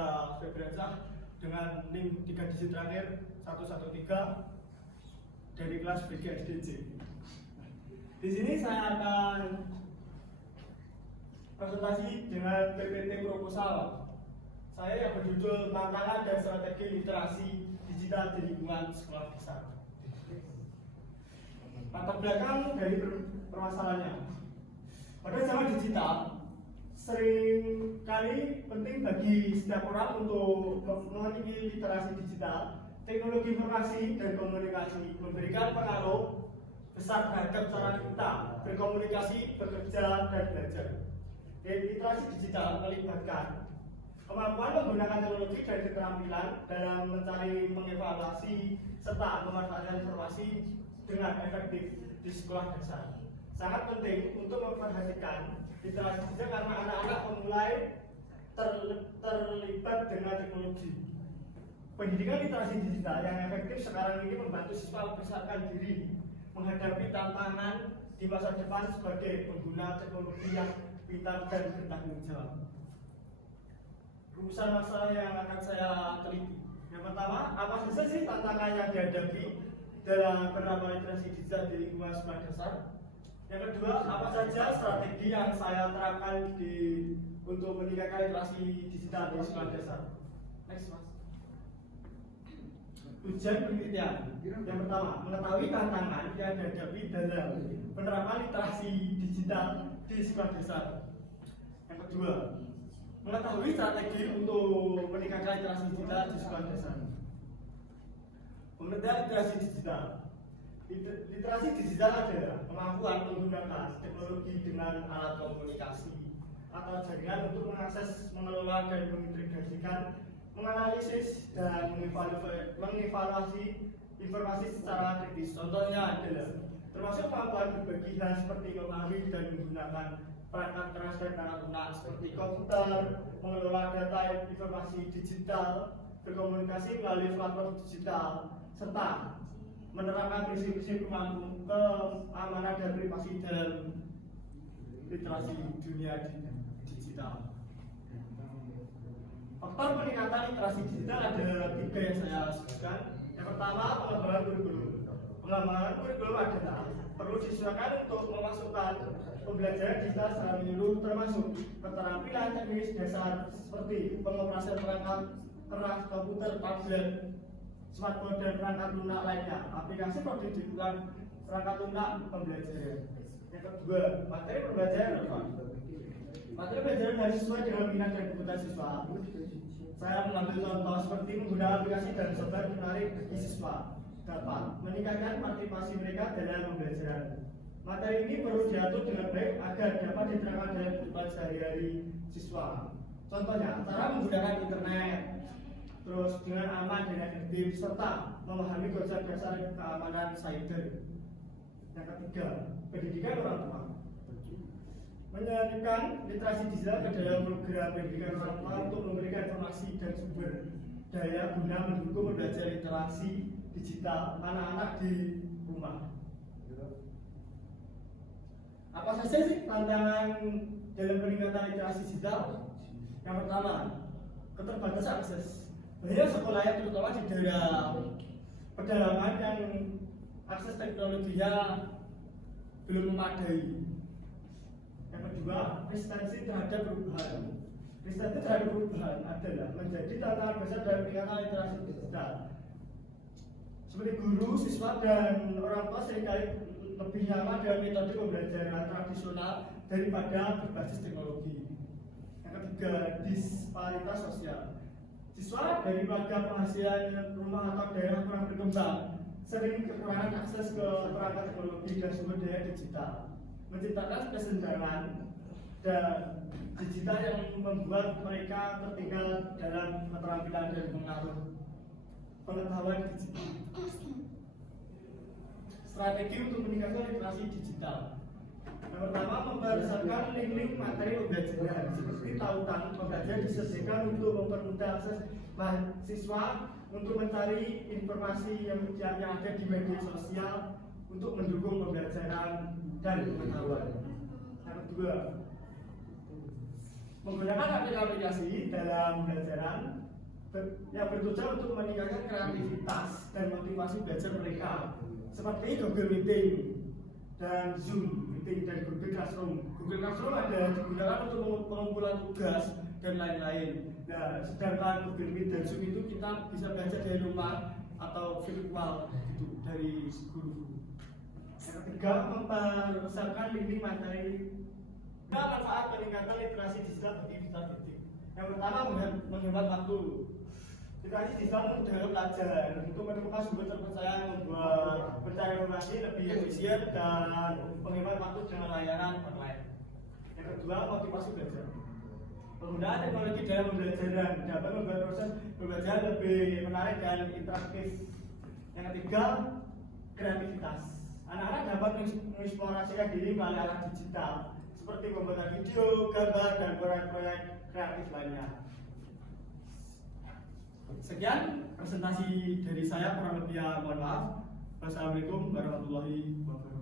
Indra Febriansyah dengan NIM 3 digit terakhir 113 dari kelas BGSDJ. Di sini saya akan presentasi dengan PPT proposal saya yang berjudul Tantangan dan Strategi Literasi Digital di Lingkungan Sekolah Dasar. Latar belakang dari permasalahannya, pada zaman digital sering kali penting bagi setiap orang untuk memiliki literasi digital. Teknologi informasi dan komunikasi memberikan pengaruh besar terhadap cara kita berkomunikasi, bekerja, dan belajar. Literasi digital melibatkan kemampuan menggunakan teknologi dan keterampilan dalam mencari, mengevaluasi, serta memanfaatkan informasi dengan efektif di sekolah dasar. Sangat penting untuk memperhatikan literasi digital karena anak-anak mulai terlibat dengan teknologi. Pendidikan literasi digital yang efektif sekarang ini membantu siswa membesarkan diri menghadapi tantangan di masa depan sebagai pengguna teknologi yang pintar dan bertanggung jawab. Rumusan masalah yang akan saya teliti. Yang pertama, apa saja sih tantangan yang dihadapi dalam penerapan literasi digital di lingkungan sekolah dasar? Yang kedua, apa saja strategi yang saya terapkan untuk meningkatkan literasi digital di sekolah dasar? Next, Mas. Tujuan penelitian. Yang pertama, mengetahui tantangan yang dihadapi dalam penerapan literasi digital di sekolah dasar. Yang kedua, mengetahui strategi untuk meningkatkan literasi digital di sekolah dasar. Penelitian literasi digital. Literasi digital adalah kemampuan menggunakan teknologi dengan alat komunikasi atau jaringan untuk mengakses, mengelola, dan mengintegrasikan, menganalisis, dan mengevaluasi informasi secara kritis. Contohnya adalah termasuk kemampuan berbagi hal seperti memahami dan menggunakan perangkat keras dan perangkat lunak seperti komputer, mengelola data informasi digital, berkomunikasi melalui platform digital, serta menerapkan prinsip-prinsip keamanan dan privasi dalam literasi dunia digital. Faktor peningkatan literasi digital ada 3 yang saya sebutkan. Yang pertama, pengembangan kurikulum. Pengembangan kurikulum adalah perlu disesuaikan untuk memasukkan pembelajaran digital secara menyeluruh, termasuk keterampilan teknis dasar seperti pengoperasian perangkat keras, komputer, tablet, smartphone, dan perangkat lunak lainnya. Aplikasi perlu dibuat perangkat lunak pembelajaran. Yang kedua, materi pembelajaran relevan. Materi pembelajaran harus sesuai dengan minat dan kebutuhan siswa. Saya mengambil contoh seperti menggunakan aplikasi dan software menarik bagi siswa dapat meningkatkan partisipasi mereka dalam pembelajaran. Materi ini perlu diatur dengan baik agar dapat diterapkan dalam kehidupan sehari-hari siswa. Contohnya, cara menggunakan internet, terus dengan aman dan efektif, serta memahami konsep dasar keamanan cyber. Yang ketiga, pendidikan orang tua. Menyelipkan literasi digital ke dalam program pendidikan orang tua untuk memberikan informasi dan sumber daya guna mendukung pembelajaran literasi digital anak-anak di rumah. Apa saja sih tantangan dalam peningkatan literasi digital? Yang pertama, keterbatasan akses. Banyak sekolah yang terutama di daerah pedalaman yang akses teknologinya belum memadai. Yang kedua, resistensi terhadap perubahan. Resistensi terhadap perubahan adalah menjadi tantangan besar dalam peningkatan literasi digital. Seperti guru, siswa, dan orang tua seringkali lebih nyaman dengan metode pembelajaran tradisional daripada berbasis teknologi. Yang ketiga, disparitas sosial. Siswa dari keluarga penghasilan rumah atau daerah kurang berkembang sering kekurangan akses ke perangkat teknologi dan sumber daya digital, menciptakan kesenjangan dan digital yang membuat mereka tertinggal dalam keterampilan dan pengaruh pengetahuan digital. Strategi untuk meningkatkan literasi digital. Yang pertama, memberdasarkan link-link materi pembelajaran seperti tautan pembelajaran disediakan untuk mempermudah akses mahasiswa untuk mencari informasi yang ada di media sosial untuk mendukung pembelajaran dan pengetahuan. Yang kedua, menggunakan aplikasi dalam pembelajaran yang bertujuan untuk meningkatkan kreativitas dan motivasi belajar mereka, seperti Google Meeting dan Zoom Meeting dan Google Classroom. Google Classroom ada digunakan untuk pengumpulan tugas dan lain-lain. Nah, sedangkan Google Meet dan Zoom itu kita bisa belajar dari rumah atau virtual gitu dari guru. Yang ketiga, memperbesarkan link materi. Manfaat peningkatan literasi digital bagi kita didik. Yang pertama, menghemat waktu. Literasi digital memudahkan pelajar untuk menemukan sumber terpercaya, membuat pencarian informasi lebih efisien dan menghemat waktu dengan layanan online. Yang kedua, motivasi belajar. Penggunaan teknologi dalam pembelajaran dapat membuat proses pembelajaran lebih menarik dan interaktif. Yang ketiga, kreativitas. Anak-anak dapat mengeksplorasikan diri melalui alat digital seperti pembuatan video, gambar, dan proyek-proyek kreatif lainnya. Sekian presentasi dari saya, kurang lebih mohon maaf. Wassalamualaikum warahmatullahi wabarakatuh.